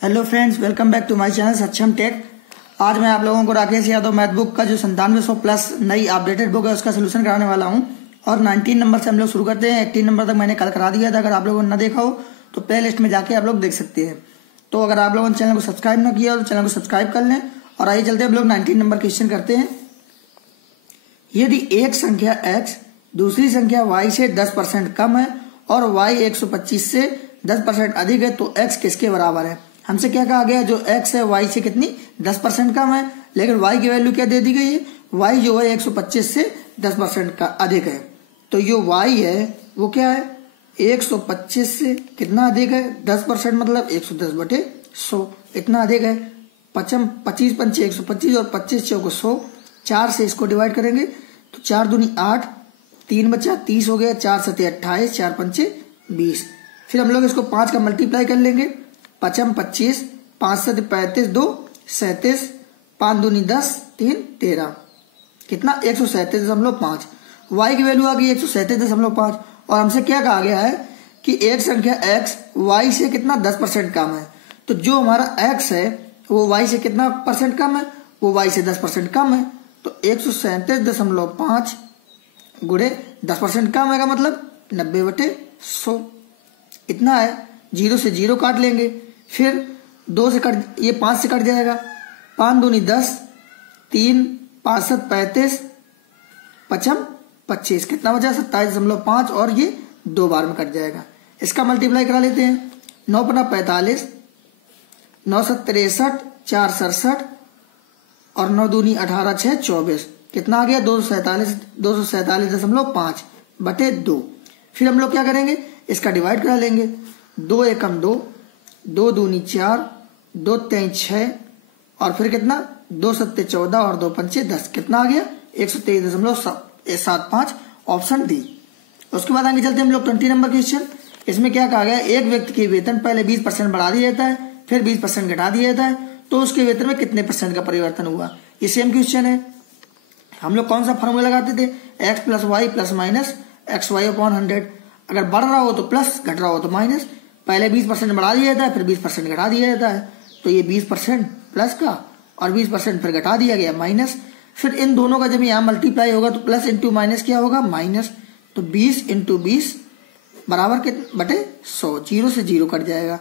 Hello friends, welcome back to my channel Saksham tech. आज मैं आप लोगों को राकेश यादव मैथ बुक का जो 9700 प्लस नई अपडेटेड बुक है उसका सोल्यूशन कराने वाला हूं। और 19 नंबर से हम लोग शुरू करते हैं। 18 नंबर तक मैंने कल करा दिया था। अगर आप लोगों ने ना देखा हो तो प्ले लिस्ट में जाके आप लोग देख सकते हैं। तो अगर आप लोगों ने चैनल को सब्सक्राइब ना किया हो तो चैनल को सब्सक्राइब कर लें। और आइए चलते हैं, हम लोग 19 नंबर क्वेश्चन करते हैं। यदि एक संख्या x दूसरी संख्या y से 10% कम है और y 125 से 10% अधिक है तो x किसके बराबर है। हमसे क्या कहा गया, जो x है y से कितनी 10% कम है, लेकिन y की वैल्यू क्या दे दी गई है, y जो है 125 से 10% का अधिक है। तो जो y है वो क्या है, 125 से कितना अधिक है, 10% मतलब 110/100 इतना अधिक है। 25 पंचे 125 और 25 चौको 100, 4 से इसको डिवाइड करेंगे तो 4 दूनी 8, 3 बचा 30 हो गया, 4 सते 28, 4 पंचे 20। फिर हम लोग इसको 5 का मल्टीप्लाई कर लेंगे, 5 25, 5 सते 35, 2 37, 5 दूनी 10, 3 13, कितना 137.5। y की वैल्यू आ गई 137.5। और हमसे क्या कहा गया है कि एक संख्या x y से कितना 10% कम है। तो जो हमारा x है वो y से कितना परसेंट कम है, वो y से 10% कम है। तो 137.5 गुणे 10% कम है का मतलब 90/100 इतना है। 0 से 0 काट लेंगे, फिर 2 से कट, ये 5 से कट जाएगा, 5 दूनी 10, 3 5 7 35, 5 25, कितना बचा 27.5 और ये 2 बार में कट जाएगा। इसका मल्टीप्लाई करा लेते हैं। 9 पना 45, 9 7 63, 4 67 और 9 दूनी 18, 6 24, कितना आ गया 247.5 बटे 2। फिर हम लोग क्या करेंगे, इसका डिवाइड करा लेंगे। 2 एकम 2, 2 दूनी 4, 2 3 6 और फिर कितना 2 सत्ते 14 और 2 पंचे 10, कितना आ गया 123.75, ऑप्शन डी। उसके बाद आगे चलते हैं हम लोग 20 नंबर क्वेश्चन। इसमें क्या कहा गया, एक व्यक्ति के वेतन पहले 20% बढ़ा दिया जाता है, फिर 20% घटा दिया जाता है, तो उसके वेतन में कितने % का परिवर्तन हुआ। ये सेम क्वेश्चन है। हम लोग कौन सा फॉर्मूला लगाते थे, x + y + -xy/100। अगर बढ़ रहा हो तो प्लस, घट रहा हो तो माइनस। पहले 20% बढ़ा दिया जाता है, फिर 20% घटा दिया जाता है। तो ये 20% प्लस का और 20% फिर घटा दिया गया माइनस। फिर इन दोनों का जब यहाँ मल्टीप्लाई होगा तो प्लस इंटू माइनस क्या होगा, माइनस। तो 20 × 20 बराबर कितने बटे 100, 0 से 0 कट जाएगा।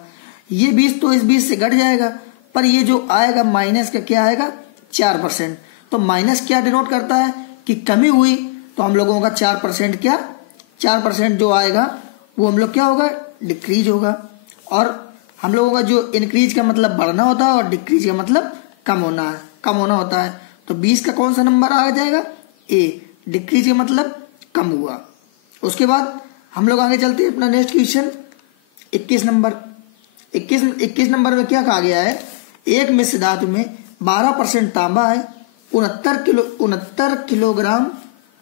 ये 20 तो इस 20 से घट जाएगा, पर ये जो आएगा माइनस का क्या आएगा 4%। तो माइनस क्या डिनोट करता है कि कमी हुई, तो हम लोगों का 4% क्या 4% जो आएगा वो हम लोग क्या होगा, डिक्रीज होगा। और हम लोगों का जो इंक्रीज का मतलब बढ़ना होता है और डिक्रीज का मतलब कम होना है, कम होना होता है। तो 20 का कौन सा नंबर आ जाएगा, ए। डिक्रीज का मतलब कम हुआ। उसके बाद हम लोग आगे चलते हैं अपना नेक्स्ट क्वेश्चन 21 नंबर। 21 नंबर में क्या कहा गया है, एक मिश्र धातु में 12% तांबा है, 69 किलोग्राम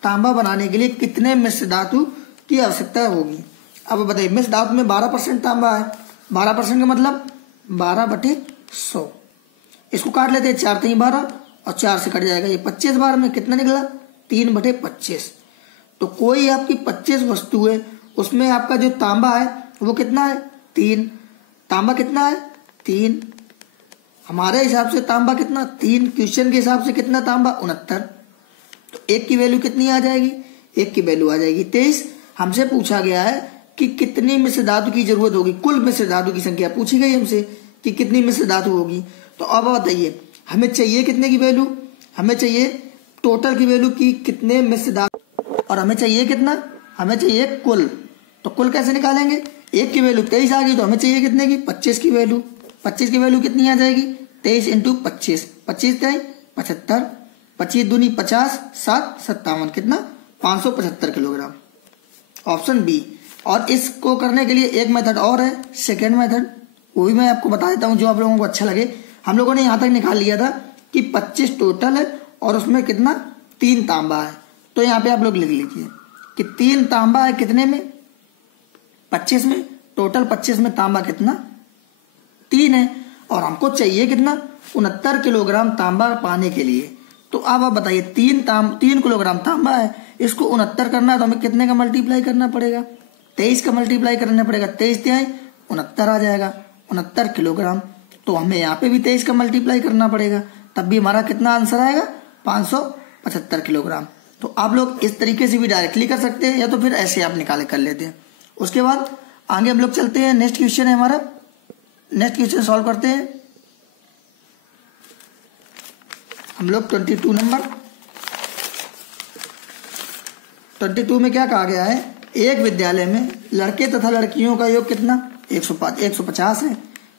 तांबा बनाने के लिए कितने मिश्र धातु की आवश्यकता होगी। अब बताइए, मिश्र धातु में 12% तांबा है, 12% का मतलब 12/100। इसको काट लेते हैं, 4 3 12 और 4 से कट जाएगा ये 25 बार में, कितना निकला 3/25। तो कोई आपकी 25 वस्तु है, उसमें आपका जो तांबा है वो कितना है 3। तांबा कितना है 3, हमारे हिसाब से तांबा कितना 3, क्वेश्चन के हिसाब से कितना तांबा 69। तो एक की वैल्यू कितनी आ जाएगी, एक की वैल्यू आ जाएगी 23। हमसे पूछा गया है कि कितनी मिश्र धातु की जरूरत होगी, कुल मिश्र धातु की संख्या पूछी गई हमसे कि कितनी मिश्र धातु होगी। तो अब बताइए हमें चाहिए कितने की वैल्यू, हमें चाहिए टोटल की वैल्यू की कितने मिश्र धातु, और हमें चाहिए कितना, हमें चाहिए कुल। तो कुल कैसे निकालेंगे, एक की वैल्यू 23 आ गई तो हमें चाहिए कितने की 25 की वैल्यू। 25 की वैल्यू कितनी आ जाएगी 23 × 25, 25 3 75, 25 दूनी 50, 7 57, कितना 575 किलोग्राम, ऑप्शन बी। और इसको करने के लिए एक मेथड और है, सेकेंड मेथड, वो भी मैं आपको बता देता हूँ जो आप लोगों को अच्छा लगे। हम लोगों ने यहाँ तक निकाल लिया था कि 25 टोटल है और उसमें कितना 3 तांबा है। तो यहाँ पे आप लोग लिख लीजिए कि 3 तांबा है कितने में 25 में, टोटल 25 में तांबा कितना 3 है, और हमको चाहिए कितना 69 किलोग्राम तांबा पाने के लिए। तो अब आप बताइए 3 किलोग्राम तांबा है, इसको 69 करना है तो हमें कितने का मल्टीप्लाई करना पड़ेगा, 23 का मल्टीप्लाई करना पड़ेगा। 23 3 69 आ जाएगा, 69 किलोग्राम। तो हमें यहाँ पे भी 23 का मल्टीप्लाई करना पड़ेगा, तब भी हमारा कितना आंसर आएगा 575 किलोग्राम। तो आप लोग इस तरीके से भी डायरेक्टली कर सकते हैं या तो फिर ऐसे आप निकाले कर लेते हैं। उसके बाद आगे हम लोग चलते हैं, नेक्स्ट क्वेश्चन है हमारा, नेक्स्ट क्वेश्चन सॉल्व करते हैं हम लोग 22 नंबर। 22 में क्या कहा गया है, एक विद्यालय में लड़के तथा लड़कियों का योग कितना 150 है।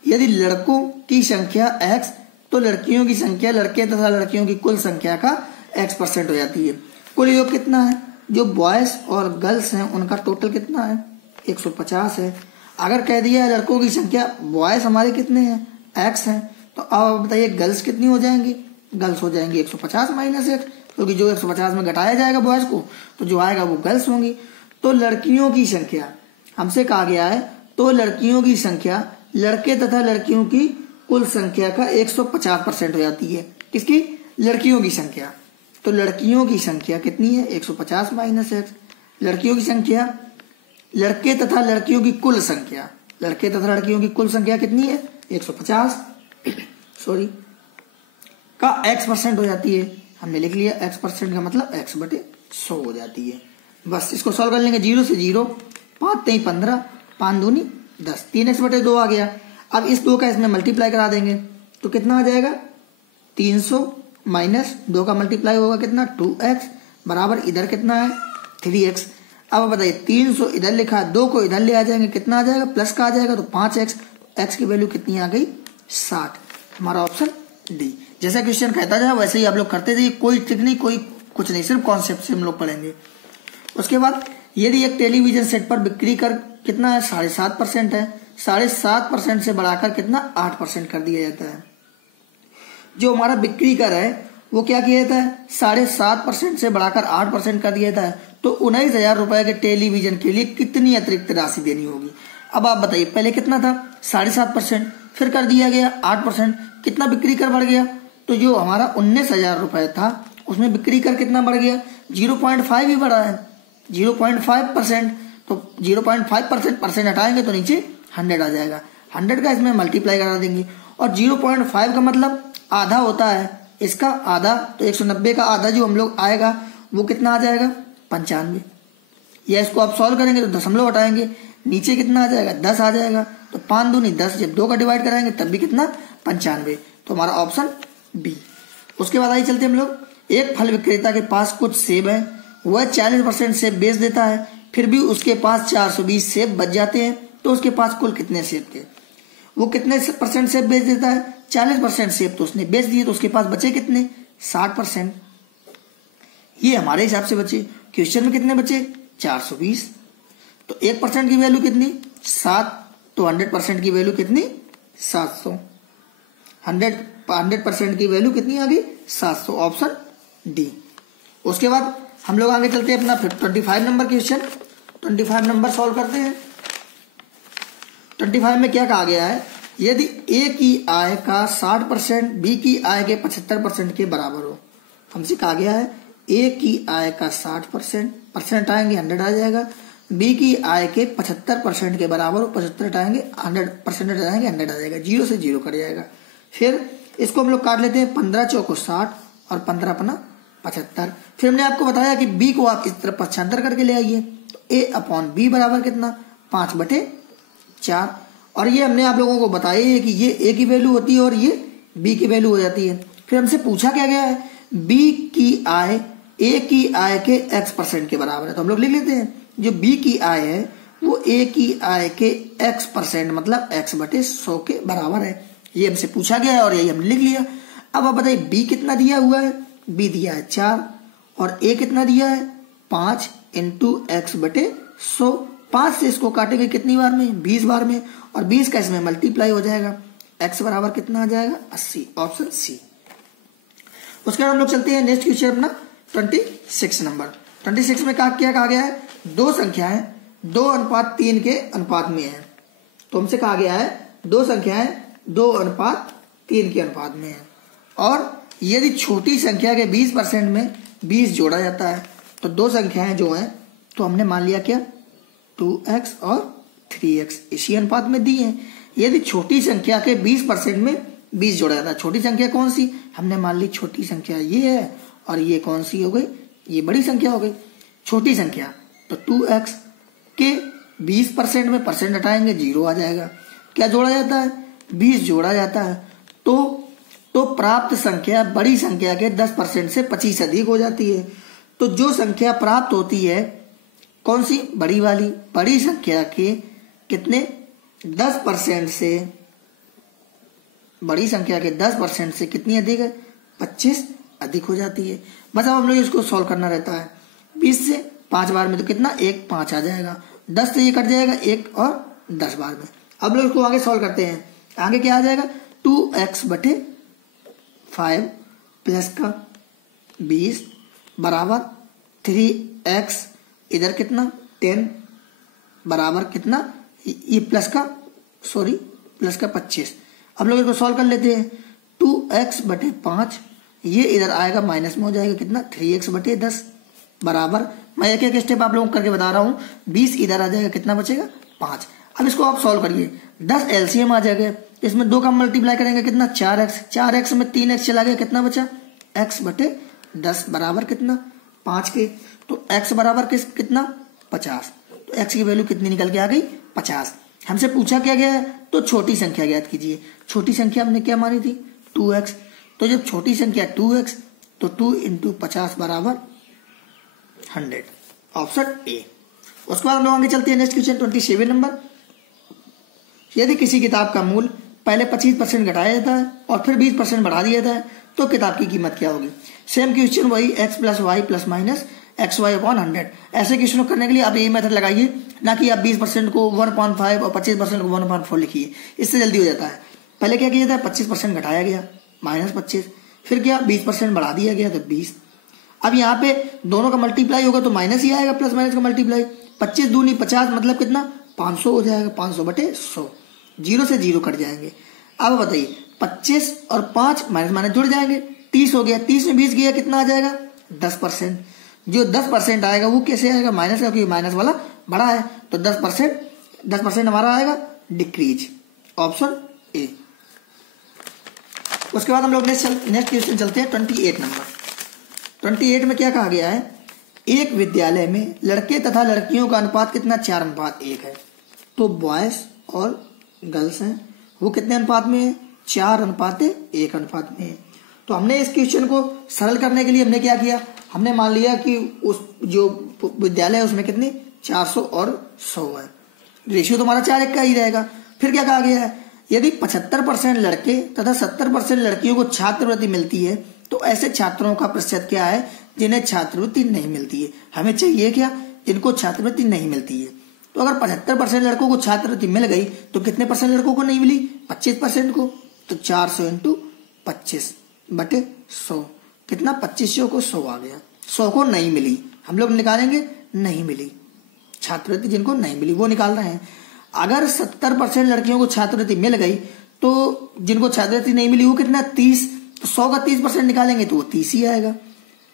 यदि लड़कों की संख्या x तो लड़कियों की संख्या लड़के तथा लड़कियों की कुल संख्या का x% हो जाती है। कुल योग कितना है, जो बॉयज और गर्ल्स हैं उनका टोटल कितना है 150 है। अगर कह दिया लड़कों की संख्या, बॉयज हमारे कितने हैं x हैं, तो अब बताइए गर्ल्स कितनी हो जाएंगी, गर्ल्स हो जाएंगी 150 माइनस x, क्योंकि जो 150 में घटाया जाएगा बॉयज को तो जो आएगा वो गर्ल्स होंगी। तो लड़कियों की संख्या हमसे कहा गया है, तो लड़कियों की संख्या लड़के तथा लड़कियों की कुल संख्या का 150% हो जाती है। किसकी, लड़कियों की संख्या। तो लड़कियों की संख्या कितनी है 150 माइनस x। लड़कियों की संख्या लड़के तथा लड़कियों की कुल संख्या, लड़के तथा लड़कियों की कुल संख्या कितनी है 150 सॉरी का x% हो जाती है। हमने लिख लिया x% का मतलब x/100 हो जाती है। बस इसको सॉल्व कर लेंगे, 0 से 0, 5 3 15, 5 दूनी 10, 3x/2 आ गया। अब इस 2 का इसमें मल्टीप्लाई करा देंगे तो कितना आ जाएगा 300 माइनस 2 का मल्टीप्लाई होगा कितना 2x बराबर इधर कितना है 3x। अब बताइए 300 इधर लिखा, 2 को इधर ले आ जाएंगे, कितना आ जाएगा प्लस का आ जाएगा तो 5x, x की वैल्यू कितनी आ गई 60। हमारा ऑप्शन डी। जैसा क्वेश्चन कहता जाए वैसे ही आप लोग करते जाइए, कोई ट्रिक नहीं, कोई कुछ नहीं, सिर्फ कॉन्सेप्ट से हम लोग पढ़ेंगे। उसके बाद यदि एक टेलीविजन सेट पर बिक्री कर कितना है 7.5% है, 7.5% से बढ़ाकर कितना 8% कर दिया जाता है। जो हमारा बिक्री कर है वो क्या किया जाता है 7.5% से बढ़ाकर 8% कर दिया जाता है। तो 19,000 रुपए के टेलीविजन के लिए कितनी अतिरिक्त राशि देनी होगी। अब आप बताइए पहले कितना था 7.5%, फिर कर दिया गया 8%, कितना बिक्री कर बढ़ गया। तो जो हमारा 19,000 रुपए था उसमें बिक्री कर कितना बढ़ गया 0.5 ही बढ़ा है 0.5%। तो 0.5% हटाएंगे तो नीचे 100 आ जाएगा। 100 का इसमें मल्टीप्लाई करा देंगे और 0.5 का मतलब आधा होता है, इसका आधा, तो 190 का आधा जो हम लोग आएगा वो कितना आ जाएगा 95। या इसको आप सॉल्व करेंगे तो दशमलव हटाएंगे, नीचे कितना आ जाएगा 10 आ जाएगा। तो 5 दूनी 10, जब 2 का डिवाइड कराएंगे तब भी कितना 95। तो हमारा ऑप्शन बी। उसके बाद आइए चलते हम लोग, एक फल विक्रेता के पास कुछ सेब है, वह 40% सेब बेच देता है, फिर भी उसके पास 420 सेब बच जाते हैं, तो उसके पास कुल कितने सेब थे। वो कितने % सेब बेच देता है 40% सेब तो उसने बेच दिए, तो उसके पास बचे कितने 60%। ये हमारे हिसाब से बचे, क्वेश्चन में कितने बचे 420। तो 1% की वैल्यू कितनी 7, तो 100% की वैल्यू कितनी 700। 100% की वैल्यू कितनी आ गई 700, ऑप्शन डी। उसके बाद हम लोग आगे चलते हैं अपना 25 नंबर क्वेश्चन। 25 नंबर सॉल्व करते हैं। 25 में क्या कहा गया है, यदि ए की आय का 60% बी की आय के 75% के बराबर हो। हमसे कहा गया है ए की आय का 60% आएंगे 100 आ जाएगा, बी की आय के 75% के बराबर हो, 75 आएंगे 100% आएंगे 100 आ जाएगा, 0 से 0 कट जाएगा। फिर इसको हम लोग काट लेते हैं, 15 चौको 60 और 15 अपना 75। फिर हमने आपको बताया कि बी को आप इस तरफ पक्षांतर करके ले आइए, तो ए अपॉन बी बराबर कितना 5/4। और ये हमने आप लोगों को बताया है कि ये ए की वैल्यू होती है और ये बी की वैल्यू हो जाती है। फिर हमसे पूछा क्या गया है, बी की आय ए की आय के x% के बराबर है, तो हम लोग लिख लेते हैं जो बी की आय है वो ए की आय के x% मतलब x/100 के बराबर है। ये हमसे पूछा गया है और यही हमने लिख लिया। अब आप बताइए बी कितना दिया हुआ है, बी दिया है 4 और ए कितना दिया है 5 × x/100। 5 से इसको काटेंगे कितनी बार में 20 बार में, और 20 का इसमें मल्टीप्लाई हो जाएगा, x बराबर कितना आ जाएगा 80, ऑप्शन सी। उसके बाद हम लोग चलते हैं नेक्स्ट क्वेश्चन अपना 26 नंबर। 26 में क्या कहा गया है, दो संख्याएं 2:3 के अनुपात में है। तो हमसे कहा गया है दो संख्याएं 2:3 के अनुपात में है, और यदि छोटी संख्या के 20% में 20 जोड़ा जाता है, तो दो संख्याएं जो हैं तो हमने मान लिया क्या 2x और 3x इसी अनुपात में दी हैं। यदि छोटी संख्या के 20% में 20 जोड़ा जाता है। छोटी संख्या कौन सी, हमने मान ली छोटी संख्या ये है और ये कौन सी हो गई, ये बड़ी संख्या हो गई। छोटी संख्या तो 2x के 20% में परसेंट हटाएंगे 0 आ जाएगा। क्या जोड़ा जाता है, 20 जोड़ा जाता है। तो प्राप्त संख्या बड़ी संख्या के 10% से 25 अधिक हो जाती है। तो जो संख्या प्राप्त होती है कौन सी, बड़ी वाली, बड़ी संख्या के कितने 10% से, बड़ी संख्या के 10% से कितनी अधिक है, 25 अधिक हो जाती है। बस अब हम लोग इसको सॉल्व करना रहता है। 20 से 5 बार में तो कितना 1 5 आ जाएगा, 10 से ये कट जाएगा 1 और 10 बार में। अब लोग इसको आगे सॉल्व करते हैं। आगे क्या आ जाएगा, 2x बटे 5 प्लस का 20 बराबर 3x, इधर कितना 10 बराबर कितना, ये प्लस का 25। अब लोग इसको सॉल्व कर लेते हैं। 2x बटे 5, ये इधर आएगा माइनस में हो जाएगा कितना 3x बटे 10 बराबर, मैं एक एक स्टेप आप लोगों को करके बता रहा हूँ। 20 इधर आ जाएगा, कितना बचेगा 5। अब इसको आप सॉल्व करिए, 10 एलसीएम आ जाएगा, इसमें 2 का मल्टीप्लाई करेंगे कितना 4x, 4x में 3x चला गया, कितना बचा x बटे 10 बराबर कितना 5 के। तो x बराबर कितना 50। तो x की वैल्यू कितनी निकल के आ गई 50। हमसे पूछा क्या गया है, तो छोटी संख्या ज्ञात कीजिए। छोटी संख्या हमने क्या मानी थी 2x, तो जब छोटी संख्या 2x तो 2 × 50 बराबर 100, ऑप्शन ए। उसके बाद हम लोग आगे चलते हैं नेक्स्ट क्वेश्चन 27 नंबर। यदि किसी किताब का मूल्य पहले 25% घटाया जाता है और फिर 20% बढ़ा दिया जाता है तो किताब की कीमत क्या होगी। सेम क्वेश्चन वही x + y + माइनस XY/100। ऐसे क्वेश्चन करने के लिए आप यही मेथड लगाइए, ना कि आप 20% को 1.5 और 25% को 1.4 लिखिए, इससे जल्दी हो जाता है। पहले क्या किया जाता है 25% घटाया गया -25, फिर क्या 20% बढ़ा दिया गया तो 20। अब यहाँ पे दोनों का मल्टीप्लाई होगा तो माइनस ही आएगा, प्लस माइनस का मल्टीप्लाई। 25 दूनी 50 मतलब कितना 500 हो जाएगा, 500 बटे 100, 0 से 0 कट जाएंगे। अब बताइए 25 और 5 माइनस माइनस जुड़ जाएंगे, 30 हो गया, 30 में 20 गया, कितना आ जाएगा 10%। जो 10% आएगा वो कैसे आएगा माइनस का, क्योंकि माइनस वाला बड़ा है, तो 10% हमारा आएगा डिक्रीज, ऑप्शन ए। उसके बाद हम लोग नेक्स्ट क्वेश्चन चलते हैं 28 नंबर। 28 में क्या कहा गया है, एक विद्यालय में लड़के तथा लड़कियों का अनुपात कितना 4:1 है। तो बॉयज और गर्ल्स हैं वो कितने अनुपात में है 4:1 अनुपात में है। तो हमने इस क्वेश्चन को सरल करने के लिए हमने क्या किया, हमने मान लिया कि उस जो विद्यालय है उसमें कितनी 400 और 100 है, रेशियो तो हमारा 4:1 का ही रहेगा। फिर क्या कहा गया है, यदि 75% लड़के तथा 70% लड़कियों को छात्रवृत्ति मिलती है तो ऐसे छात्रों का प्रतिशत क्या है जिन्हें छात्रवृत्ति नहीं मिलती है। हमें चाहिए क्या, जिनको छात्रवृत्ति नहीं मिलती है। तो अगर 75% लड़कों को छात्रवृत्ति मिल गई तो कितने परसेंट लड़कों को नहीं मिली 25% को, तो 400 × 25 बटे 100, कितना 2500 को 100 आ गया। 100 को नहीं मिली, हम लोग निकालेंगे नहीं मिली, छात्रवृत्ति जिनको नहीं मिली वो निकाल रहे हैं। अगर 70% लड़कियों को छात्रवृत्ति मिल गई तो जिनको छात्रवृत्ति नहीं मिली वो कितना 30, तो 100 का 30% निकालेंगे तो वो 30 ही आएगा।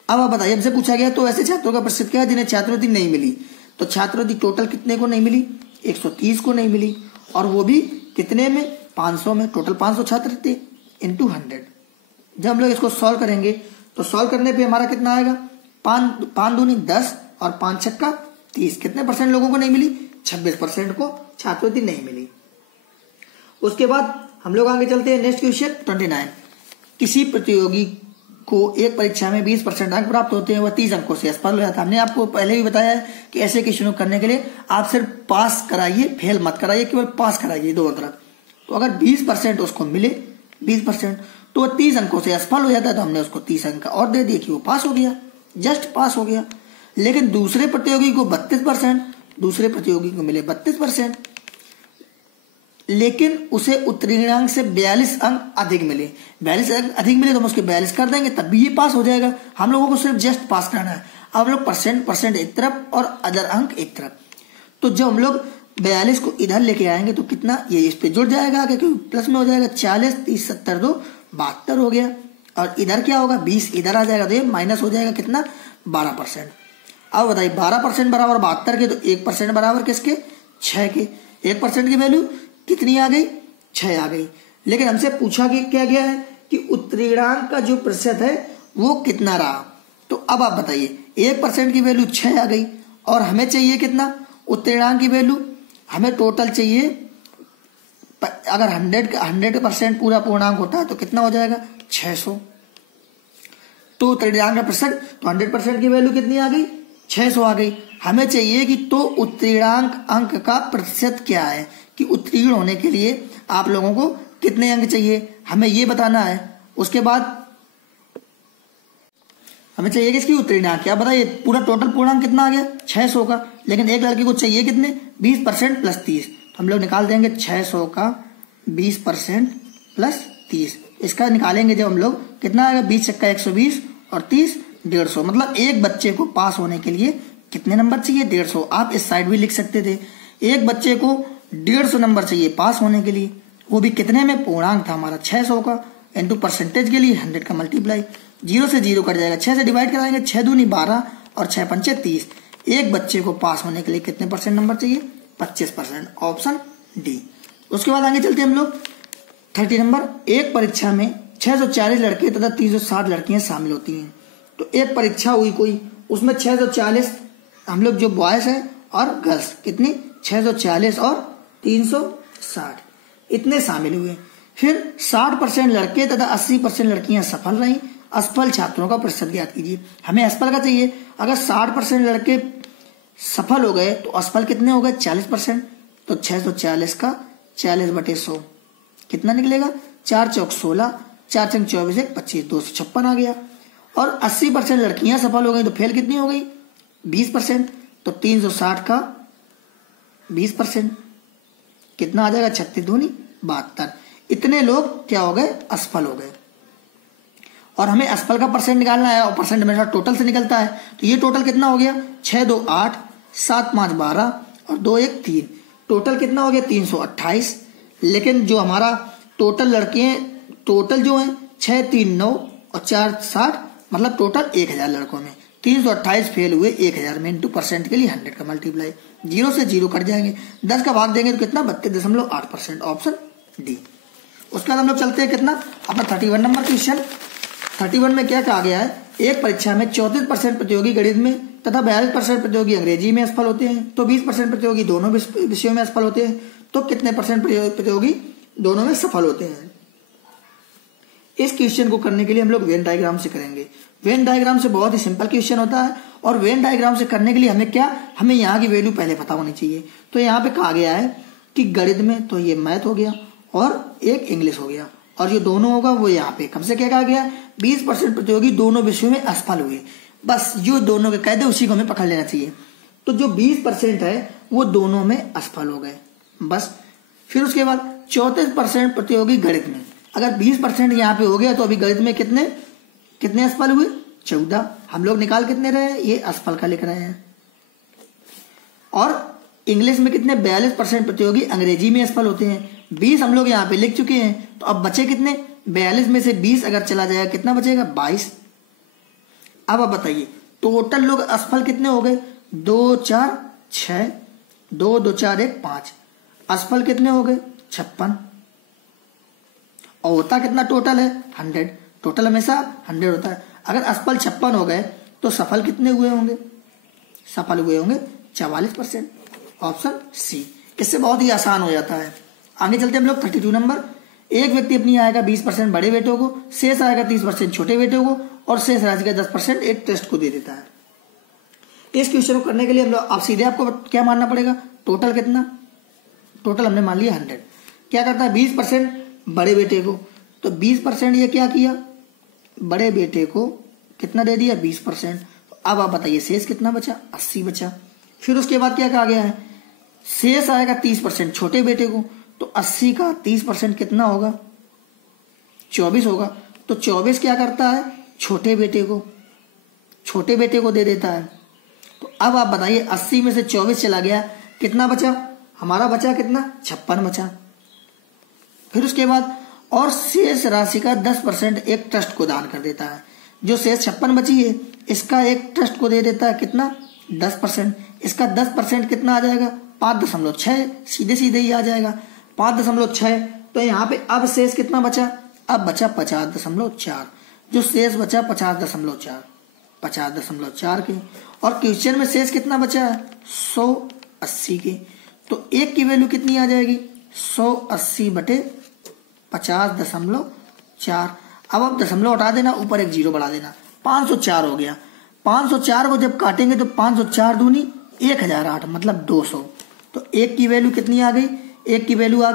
अब आप बताइए, हमसे पूछा गया तो ऐसे छात्रों का प्रतिशत क्या है जिन्हें छात्रवृत्ति नहीं मिली। तो छात्रवृत्ति टोटल कितने को नहीं मिली 130 को नहीं मिली, और वो भी कितने में 500 में, टोटल 500 छात्रवृत्ति × 100। जब हम लोग इसको सॉल्व करेंगे तो सॉल्व करने पे हमारा कितना आएगा 5 दूनी 10 और 5 छक्का 30, कितने परसेंट लोगों को नहीं मिली 26% को छात्रवृत्ति नहीं मिली। उसके बाद हम लोग आगे चलते हैं नेक्स्ट क्वेश्चन 29। किसी प्रतियोगी को एक परीक्षा में 20% अंक प्राप्त होते हैं, वह 30 अंकों से असफल हो जाता है। हमने आपको पहले भी बताया है कि ऐसे क्वेश्चनों करने के लिए आप सिर्फ पास कराइए, फेल मत कराइए, केवल पास कराइए दोनों तरफ। तो अगर 20% उसको मिले 20% तो वह 30 अंकों से असफल हो जाता है, तो हमने उसको 30 अंक और दे दिए कि वो पास हो गया, जस्ट पास हो गया। लेकिन दूसरे प्रतियोगी को 32%, दूसरे प्रतियोगी को मिले 32%, लेकिन उसे उत्तीर्णांक से 42 अंक अधिक मिले। 42 अंक अधिक मिले तो हम उसके 42 कर देंगे, तब भी ये पास हो जाएगा। हम लोगों को सिर्फ जस्ट पास करना है। अब लोग परसेंट एक तरफ और अदर अंक एक तरफ। तो जब हम लोग 42 को इधर लेके आएंगे तो कितना ये इस पे जुड़ जाएगा आगे, क्योंकि प्लस में हो जाएगा 40, 30, 70, 2 72 हो गया। और इधर क्या होगा 20 इधर आ जाएगा तो ये माइनस हो जाएगा कितना 12%। अब बताइए 12% बराबर 72 के, तो 1% बराबर किसके 6 के। 1% की वैल्यू कितनी आ गई 6 आ गई। लेकिन हमसे पूछा कि क्या गया है कि उत्तीर्णांक का जो प्रतिशत है वो कितना रहा। तो अब आप बताइए 1% की वैल्यू 6 आ गई और हमें चाहिए कितना उत्तीर्णांक की वैल्यू, हमें टोटल चाहिए, अगर 100% पूरा पूर्णांक होता है तो कितना हो जाएगा 600। तो उत्तीर्णांक का प्रतिशत, तो 100% की वैल्यू कितनी आ गई 600 आ गई। हमें चाहिए कि तो उत्तीर्णांक अंक का प्रतिशत क्या है, कि उत्तीर्ण होने के लिए आप लोगों को कितने अंक चाहिए हमें ये बताना है। उसके बाद हमें चाहिए कि इसकी उत्तीर्णांक क्या, बताइए पूरा टोटल पूर्णांक कितना आ गया 600 का, लेकिन एक लड़के को चाहिए कितने 20% प्लस 30। तो हम लोग निकाल देंगे 600 का 20% प्लस 30। इसका निकालेंगे जब हम लोग कितना आएगा 20 चक्का 120 और 30 150। मतलब एक बच्चे को पास होने के लिए कितने नंबर चाहिए 150। आप इस साइड भी लिख सकते थे, एक बच्चे को 150 नंबर चाहिए पास होने के लिए, वो भी कितने में, पूर्णांक था हमारा 600 का, इंटू परसेंटेज के लिए 100 का मल्टीप्लाई, 0 से 0 कट जाएगा, 6 से डिवाइड कराएंगे, 6 दूनी 12 और 6 पंचे 30। एक बच्चे को पास होने के लिए कितने परसेंट नंबर चाहिए 25%, ऑप्शन डी। उसके बाद आगे चलते हैं हम लोग 30 नंबर। एक परीक्षा में 640 लड़के तथा 360 लड़कियां शामिल होती हैं। तो एक परीक्षा हुई कोई, उसमें 640 हम लोग जो बॉयज है और गर्ल्स कितनी 640 और 360 इतने शामिल हुए। फिर 60% लड़के तथा 80% लड़कियां सफल रहीं। असफल छात्रों का प्रतिशत ज्ञात कीजिए। हमें असफल का चाहिए, अगर 60% लड़के सफल हो गए तो असफल कितने हो गए 40%। तो 640 का 40/100 कितना निकलेगा 4 चौक 16, 4 चौक 24, 1 25, 256 आ गया। और 80% लड़कियां सफल हो गई तो फेल कितनी हो गई 20%। तो 360 का 20% कितना आ जाएगा 36 दूनी 72। इतने लोग क्या हो गए असफल हो गए। और हमें असफल का परसेंट निकालना है और परसेंट हमेशा टोटल से निकलता है। तो ये टोटल कितना हो गया 6 2 8, 7 5 12 और 2 1 3, टोटल कितना हो गया 328। लेकिन जो हमारा टोटल लड़के हैं, टोटल जो है 6 3 9 और 4 60, मतलब टोटल 1000 लड़कों में 328 फेल हुए 1000 में, इंटू परसेंट के लिए 100 का मल्टीप्लाई, 0 से 0 कट जाएंगे, 10 का भाग देंगे तो कितना 32.8%, ऑप्शन डी। उसके बाद हम लोग चलते हैं कितना अपना 31 नंबर क्वेश्चन। 31 में क्या कहा गया है, एक परीक्षा में 34% प्रतियोगी गणित में तथा 42% प्रतियोगी अंग्रेजी में असफल होते हैं, तो 20% प्रतियोगी दोनों विषयों में असफल होते हैं, तो कितने परसेंट प्रतियोगी दोनों में सफल होते हैं। इस क्वेश्चन को करने के लिए हम लोग वेन डायग्राम से करेंगे। वेन डायग्राम से बहुत ही सिंपल क्वेश्चन होता है, और वेन डायग्राम से करने के लिए हमें क्या, हमें यहाँ की वैल्यू पहले पता होनी चाहिए। तो यहाँ पे कहा गया है कि गणित में तो ये मैथ हो गया और एक इंग्लिश हो गया, और जो दोनों होगा वो यहाँ पे कम से क्या कहा गया 20% प्रतियोगी दोनों विषयों में असफल हुए। बस जो दोनों के कायदे उसी को हमें पकड़ लेना चाहिए। तो जो 20% है वो दोनों में असफल हो गए बस। फिर उसके बाद 34% प्रतियोगी गणित में, अगर 20% यहाँ पे हो गया तो अभी गणित में कितने असफल हुए 14। हम लोग निकाल कितने रहे हैं, ये असफल का लिख रहे हैं। और इंग्लिश में कितने 42% प्रतियोगी अंग्रेजी में असफल होते हैं, 20 हम लोग यहाँ पे लिख चुके हैं। तो अब बचे कितने 42 में से 20 अगर चला जाएगा कितना बचेगा 22। अब आप बताइए टोटल लोग असफल कितने हो गए 2 4 6, 2 2 4 1 5, असफल कितने हो गए 56। और होता कितना टोटल है 100, टोटल हमेशा 100 होता है। अगर असफल 56 हो गए तो सफल कितने हुए होंगे, सफल हुए होंगे 44%, ऑप्शन सी। इससे बहुत ही आसान हो जाता है। आगे चलते हम लोग 32 नंबर। एक व्यक्ति अपनी आय का 20% बड़े बेटे को, शेष आय का 30% छोटे बेटे को और शेष राशि का 10% एक ट्रस्ट को दे देता है। इस क्वेश्चन को करने के लिए हम लोग सीधे आपको क्या मानना पड़ेगा, टोटल कितना, टोटल हमने मान लिया 100। क्या करता है 20% बड़े बेटे को, तो 20% ये क्या किया बड़े बेटे को कितना दे दिया 20%। अब आप बताइए शेष कितना बचा 80 बचा। फिर उसके बाद क्या कहा गया है शेष आएगा 30% छोटे बेटे को, तो 80 का 30% कितना होगा 24 होगा। तो 24 क्या करता है छोटे बेटे को दे देता है। तो अब आप बताइए 80 में से 24 चला गया कितना बचा, हमारा बचा कितना 56 बचा। फिर उसके बाद और शेष राशि का 10% एक ट्रस्ट को दान कर देता है। जो शेष 56 बची है इसका एक ट्रस्ट को दे देता है कितना 10%। इसका 10% कितना आ जाएगा 5.6, सीधे सीधे ही आ जाएगा 5.6 तो यहाँ पे अब शेष कितना बचा, अब बचा 50.4, जो शेष बचा 50.4 के, और क्वेश्चन में शेष कितना बचा है 180 के। तो एक की वैल्यू कितनी आ जाएगी 180 बटे 50.4। अब आप दशमलव हटा देना, ऊपर एक जीरो बढ़ा देना, 504 हो गया। 504 को जब काटेंगे तो 504 दूनी 1008 मतलब 200। तो एक की वैल्यू कितनी आ गई, एक की वैल्यू आ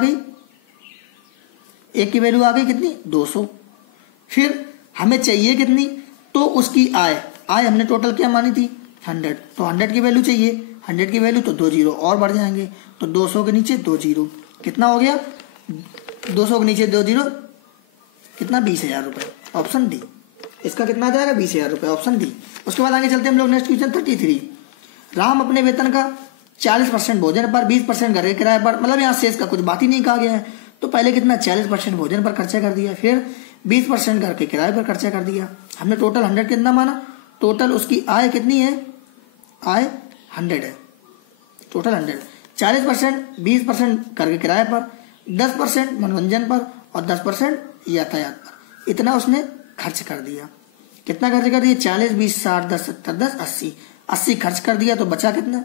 गई कितनी 200। फिर हमें चाहिए कितनी, तो उसकी आय हमने टोटल क्या मानी थी 100, तो 100 की वैल्यू चाहिए, 100 की वैल्यू तो 2 जीरो और बढ़ जाएंगे, तो 200 के नीचे 2 जीरो कितना हो गया, 200 के नीचे 2 जीरो कितना 20,000 रुपये, ऑप्शन डी। इसका कितना आ जाएगा 20,000 रुपये, ऑप्शन डी। उसके बाद आगे चलते हैं हम लोग नेक्स्ट क्वेश्चन 33। राम अपने वेतन का 40% भोजन पर, 20% घर के किराए पर, मतलब यहाँ शेष का कुछ बात ही नहीं कहा गया है। तो पहले कितना 40% भोजन पर खर्चा कर दिया, फिर 20% घर के किराए पर खर्चा कर दिया। हमने टोटल 100 कितना माना, टोटल उसकी आय कितनी है, आय 100 है, टोटल 100। 40% 20% घर के किराए पर, 10% मनोरंजन पर और 10% यातायात पर, इतना उसने खर्च कर दिया। कितना खर्च कर दिया 40 20 60 10 70 10 80 खर्च कर दिया, तो बचा कितना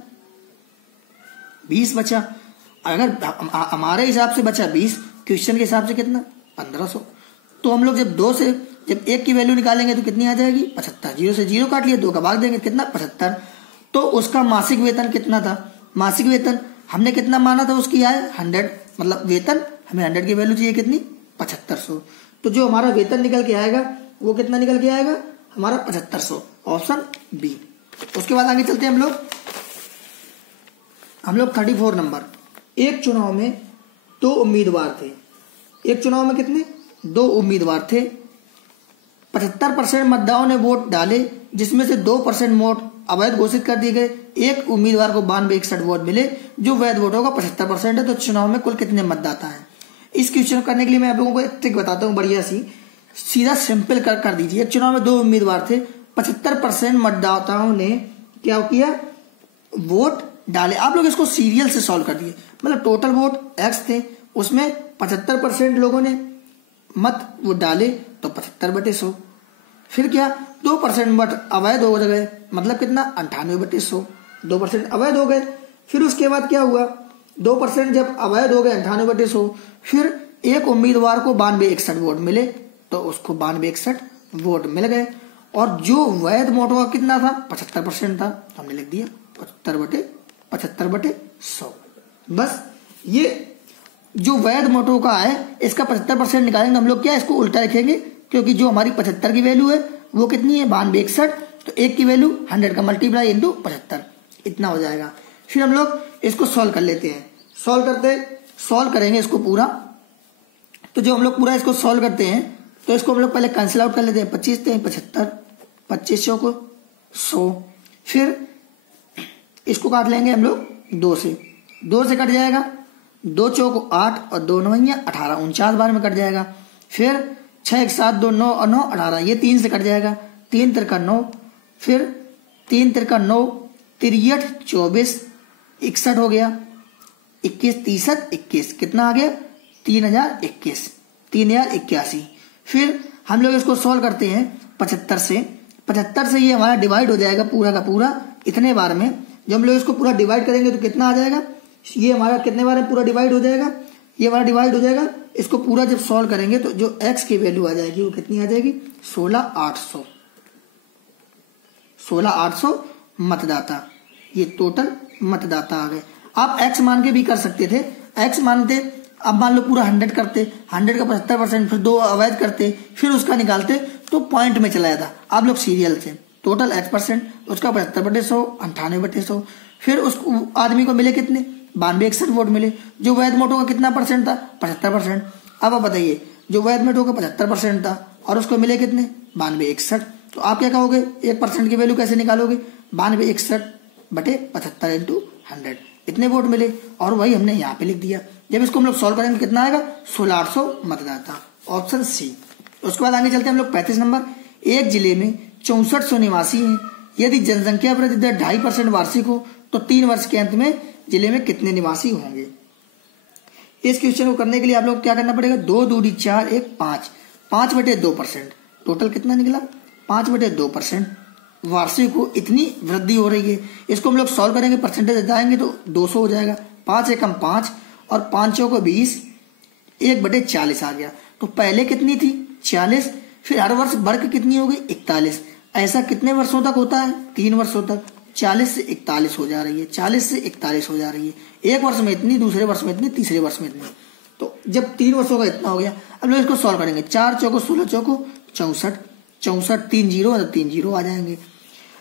20 बचा। अगर हमारे हिसाब से बचा 20, क्वेश्चन के हिसाब से कितना 1500। तो हम लोग जब एक की वैल्यू निकालेंगे तो कितनी आ जाएगी 75, जीरो से जीरो काट लिया, 2 का भाग देंगे कितना 75। तो उसका मासिक वेतन कितना था, मासिक वेतन हमने कितना माना था, उसकी आय 100, मतलब वेतन हमें 100 की वैल्यू चाहिए कितनी 7500। तो जो हमारा वेतन निकल के आएगा वो कितना निकल के आएगा हमारा 7500, ऑप्शन बी। उसके बाद आगे चलते हैं हम लोग 34 नंबर। एक चुनाव में 2 उम्मीदवार थे, एक चुनाव में कितने 2 उम्मीदवार थे। 75% मतदाताओं ने वोट डाले, जिसमें से 2% वोट अवैध घोषित कर दिए गए। एक उम्मीदवार को 92-61 वोट मिले, जो वैध वोटों का 75% है। तो चुनाव में कुल कितने मतदाता हैं। इस क्वेश्चन करने के लिए मैं आप लोगों को एक ट्रिक बताता हूँ, बढ़िया सी, सीधा सिंपल कर दीजिए। एक चुनाव में 2 उम्मीदवार थे, 75% मतदाताओं ने क्या किया वोट डाले। आप लोग इसको सीरियल से सॉल्व कर दिए, मतलब टोटल वोट एक्स थे, उसमें 75% लोगों ने मत वो डाले, तो 75/100। फिर क्या 2% मत अवैध हो गए, मतलब कितना 98/100, 2% अवैध हो गए। फिर उसके बाद क्या हुआ 2% जब अवैध हो गए 98/100, फिर एक उम्मीदवार को 92-61 वोट मिले, तो उसको 92-61 वोट मिल गए। और जो वैध वोटों का कितना था 75% था, तो हमने लिख दिया 75/100। बस ये जो वैध वोटों का है इसका 75% निकालेंगे हम लोग, क्या इसको उल्टा लिखेंगे, क्योंकि जो हमारी 75 की वैल्यू है वो कितनी है 92-61, तो एक की वैल्यू 100 का मल्टीप्लाई इंटू 75, इतना हो जाएगा। फिर हम लोग इसको सॉल्व कर लेते हैं, सॉल्व करेंगे इसको पूरा। तो जो हम लोग पूरा इसको सॉल्व करते हैं, तो इसको हम लोग पहले कैंसिल आउट कर लेते हैं। 25 × 75, 2500 को 100, फिर इसको काट लेंगे हम लोग 2 से, 2 से कट जाएगा, 2 चौको 8 और 2 9 18, 49 बार में कट जाएगा। फिर 6 1 7 2 9 और 9 18, ये 3 से कट जाएगा, 3 × 3 = 9, फिर 3 × 3 = 9, 3 × 8 = 24, 61 हो गया, 21 3 7 21, कितना आ गया 3021, 3081। फिर हम लोग इसको सॉल्व करते हैं 75 से ये हमारा डिवाइड हो जाएगा पूरा का पूरा इतने बार में। जब हम लोग इसको पूरा डिवाइड करेंगे तो कितना आ जाएगा, ये हमारा कितने बार में पूरा डिवाइड हो जाएगा, ये हमारा डिवाइड हो जाएगा। इसको पूरा जब सॉल्व करेंगे तो जो x की वैल्यू आ जाएगी वो कितनी आ जाएगी 16800 मतदाता, ये टोटल मतदाता आ गए। आप x मान के भी कर सकते थे, x मानते, अब मान लो पूरा 100 करते, 100 का 75%, फिर 2 अवैध करते, फिर उसका निकालते, तो पॉइंट में चला जाता। आप लोग सीरियल से टोटल x%, उसका 75/100, 98/100, फिर उस आदमी को मिले कितने 92-61 वोट मिले। जो वैध वोटों का कितना परसेंट था 75%। अब आप बताइए जो वैध वोटों का 75% था और उसको मिले कितने 92-61, तो आप क्या कहोगे 1% की वैल्यू कैसे निकालोगे 92-61/75 × 100, इतने वोट मिले, और वही हमने यहाँ पे लिख दिया। जब इसको हम लोग सॉल्व करेंगे कितना आएगा 16800 मतदाता, ऑप्शन सी। उसके बाद आगे चलते हैं हम लोग 35 नंबर। एक जिले में 6400 निवासी हैं, यदि जनसंख्या वृद्धि दर 2.5% वार्षिक हो तो 3 वर्ष के अंत में जिले में कितने निवासी होंगे। इस क्वेश्चन को करने के लिए आप लोग क्या करना पड़ेगा, 2 दूनी 4 1 5, 5/2%, टोटल कितना निकला 5/2%। वार्षिक को इतनी वृद्धि हो रही है। इसको हम लोग सॉल्व करेंगे, परसेंटेज जाएंगे तो 200 हो जाएगा। 5 एकम 5 और 5 चौको 20, 1/40 आ गया। तो पहले कितनी थी 40, फिर हर वर्ष बढ़ के कितनी हो गई 41। ऐसा कितने वर्षों तक होता है, 3 वर्षों तक। 40 से 41 हो जा रही है, 40 से 41 हो जा रही है। एक वर्ष में इतनी, दूसरे वर्ष में इतनी, तीसरे वर्ष में इतनी। तो जब 3 वर्षों का इतना हो गया, अब लोग इसको सॉल्व करेंगे। 4 चौको 16 चौको 64, 64 3 जीरो, 3 जीरो आ जाएंगे।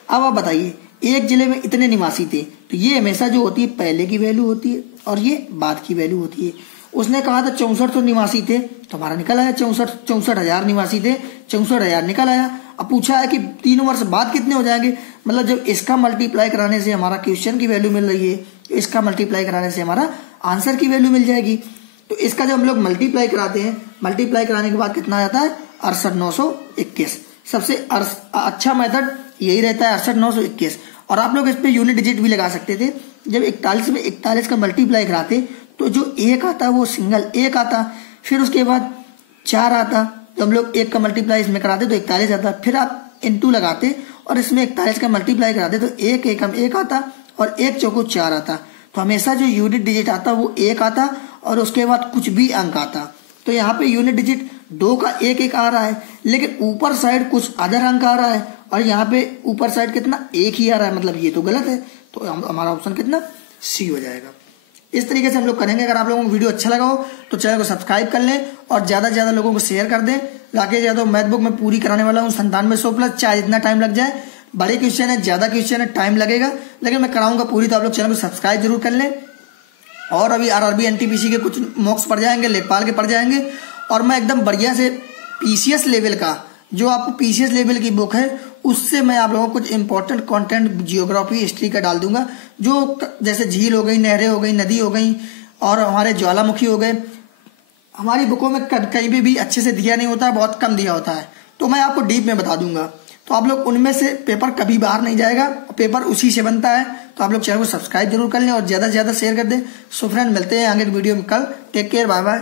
अब आप बताइए, एक जिले में इतने निवासी थे, तो ये हमेशा जो होती है पहले की वैल्यू होती है और ये बाद की वैल्यू होती है। उसने कहा था 64 निवासी थे, तो हमारा निकल आया 64,000 निवासी थे, 64,000 निकल आया। अब पूछा है कि 3 वर्ष बाद कितने हो जाएंगे, मतलब जब इसका मल्टीप्लाई कराने से हमारा क्वेश्चन की वैल्यू मिल रही है, इसका मल्टीप्लाई कराने से हमारा आंसर की वैल्यू मिल जाएगी। तो इसका जब हम लोग मल्टीप्लाई कराते हैं, मल्टीप्लाई कराने के बाद कितना आ जाता है 68,921। सबसे अच्छा मेथड यही रहता है 68,921। और आप लोग इस पे यूनिट डिजिट भी लगा सकते थे। जब 41 में 41 का मल्टीप्लाई कराते तो जो 1 आता वो सिंगल 1 आता, फिर उसके बाद 4 आता। जब हम लोग 1 का मल्टीप्लाई इसमें कराते तो 41 आता, फिर आप इनटू लगाते और इसमें 41 का मल्टीप्लाई कराते तो 1 एकम 1 आता और 1 चौको 4 आता। तो हमेशा जो यूनिट डिजिट आता वो 1 आता और उसके बाद कुछ भी अंक आता। तो यहाँ पे यूनिट डिजिट 2 का 1 1 आ रहा है, लेकिन ऊपर साइड कुछ अदर अंक आ रहा है और यहाँ पे ऊपर साइड कितना 1 ही आ रहा है, मतलब ये तो गलत है। तो हमारा ऑप्शन कितना सी हो जाएगा। इस तरीके से हम लोग करेंगे। अगर आप लोगों को वीडियो अच्छा लगा हो तो चैनल को सब्सक्राइब कर लें और ज्यादा से ज्यादा लोगों को शेयर कर दें। राकेश यादव मैथ बुक में पूरी कराने वाला हूँ 9700+, चाहे जितना टाइम लग जाए। बड़े क्वेश्चन है, ज्यादा क्वेश्चन है, टाइम लगेगा, लेकिन मैं कराऊंगा पूरी। तो आप लोग चैनल को सब्सक्राइब जरूर कर लें। और अभी RRB NTPC के कुछ मॉक्स पड़ जाएंगे, लेखपाल के पड़ जाएंगे, और मैं एकदम बढ़िया से PCS लेवल का, जो आपको PCS लेवल की बुक है उससे मैं आप लोगों को कुछ इंपॉर्टेंट कंटेंट जियोग्राफी हिस्ट्री का डाल दूंगा। जो जैसे झील हो गई, नहरें हो गई, नदी हो गई और हमारे ज्वालामुखी हो गए, हमारी बुकों में कहीं भी अच्छे से दिया नहीं होता है, बहुत कम दिया होता है। तो मैं आपको डीप में बता दूंगा। तो आप लोग उनमें से पेपर कभी बाहर नहीं जाएगा, पेपर उसी से बनता है। तो आप लोग चैनल को सब्सक्राइब जरूर कर लें और ज्यादा से ज्यादा शेयर कर दें। सो फ्रेंड, मिलते हैं आगे की वीडियो में कल। Take care, bye bye.